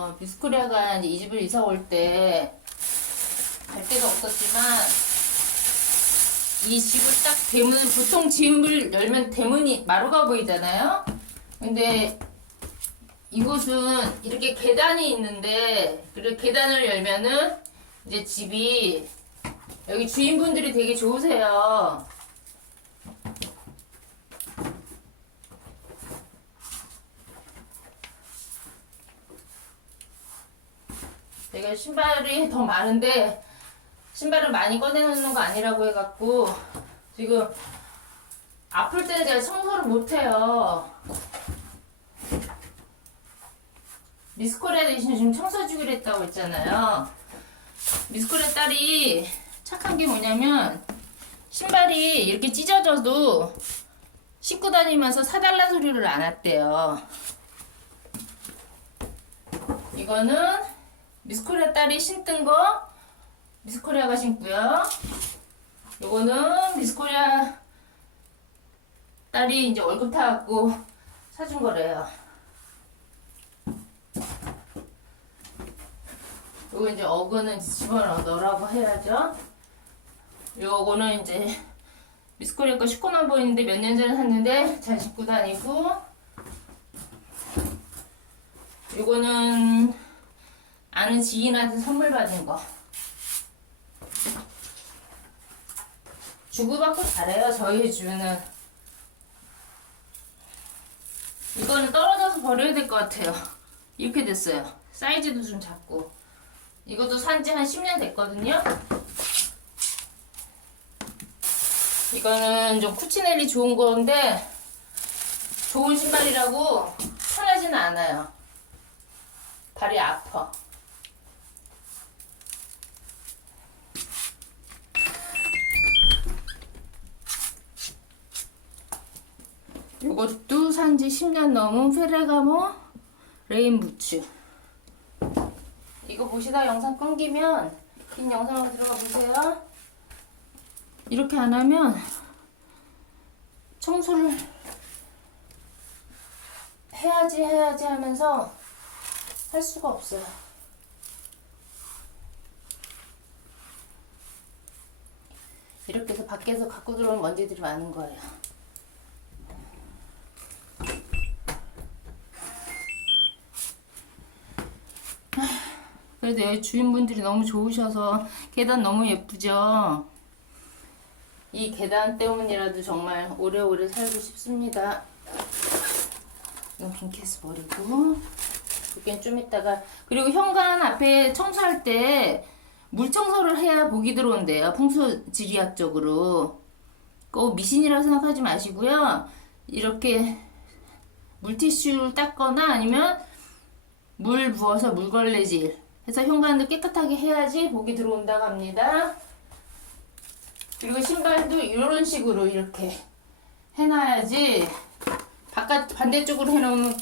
어, 비스코리아가 이제 이 집을 이사 올 때 갈 데가 없었지만 이 집을 딱 대문 보통 집을 열면 대문이 마루가 보이잖아요. 근데 이곳은 이렇게 계단이 있는데 그 계단을 열면은 이제 집이 여기 주인분들이 되게 좋으세요. 내가 신발이 더 많은데 신발을 많이 꺼내놓는 거 아니라고 해갖고 지금 아플 때는 제가 청소를 못해요. 미스코리아 대신 지금 청소 주기로 했다고 했잖아요. 미스코리아 딸이 착한 게 뭐냐면 신발이 이렇게 찢어져도 신고 다니면서 사달라 소리를 안 했대요. 이거는 미스코리아 딸이 신던 거 미스코리아가 신고요. 요거는 미스코리아 딸이 이제 월급 타갖고 사준 거래요. 요거 이제 어그는 집어넣으라고 해야죠. 요거는 이제 미스코리아 거 시커먼 보이는데 몇 년 전에 샀는데 잘 신고 다니고 요거는 아는 지인한테 선물 받은 거. 주고받고 잘해요, 저희 주는. 이거는 떨어져서 버려야 될 것 같아요. 이렇게 됐어요. 사이즈도 좀 작고. 이것도 산지 한 10년 됐거든요. 이거는 좀 쿠치넬리 좋은 건데, 좋은 신발이라고 편하지는 않아요. 발이 아파. 이것도 산지 10년 넘은 페레가모 레인 부츠. 이거 보시다 영상 끊기면 긴 영상으로 들어가 보세요. 이렇게 안 하면 청소를 해야지 해야지 하면서 할 수가 없어요. 이렇게 해서 밖에서 갖고 들어온 먼지들이 많은 거예요. 그래도 여기 주인분들이 너무 좋으셔서 계단 너무 예쁘죠? 이 계단 때문이라도 정말 오래오래 살고 싶습니다. 이건 빈케스 버리고 여기는 좀 이따가 그리고 현관 앞에 청소할 때 물 청소를 해야 복이 들어온대요. 풍수지리학적으로. 꼭 미신이라고 생각하지 마시고요. 이렇게 물티슈를 닦거나 아니면 물 부어서 물걸레질 해서 현관을 깨끗하게 해야지 복이 들어온다고 합니다. 그리고 신발도 이런 식으로 이렇게 해놔야지 바깥 반대쪽으로 해놓으면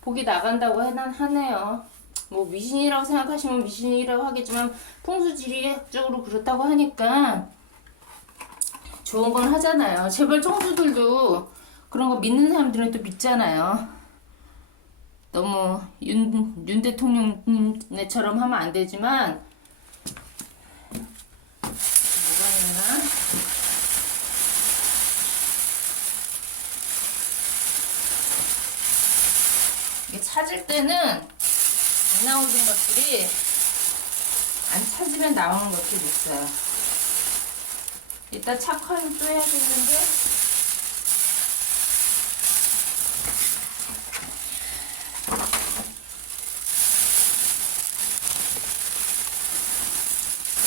복이 나간다고 해난 하네요. 뭐 미신이라고 생각하시면 미신이라고 하겠지만 풍수지리학적으로 그렇다고 하니까 좋은 건 하잖아요. 제발 청수들도 그런 거 믿는 사람들은 또 믿잖아요. 너무 윤, 윤 대통령네처럼 하면 안 되지만 뭐가 있나? 이게 찾을 때는 안 나오는 것들이 안 찾으면 나오는 것들이 있어요. 이따 착화를 또 해야겠는데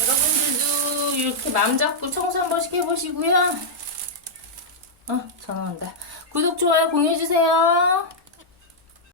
여러분들도 이렇게 마음 잡고 청소 한 번씩 해보시고요. 어, 전화 온다. 구독, 좋아요 공유해주세요.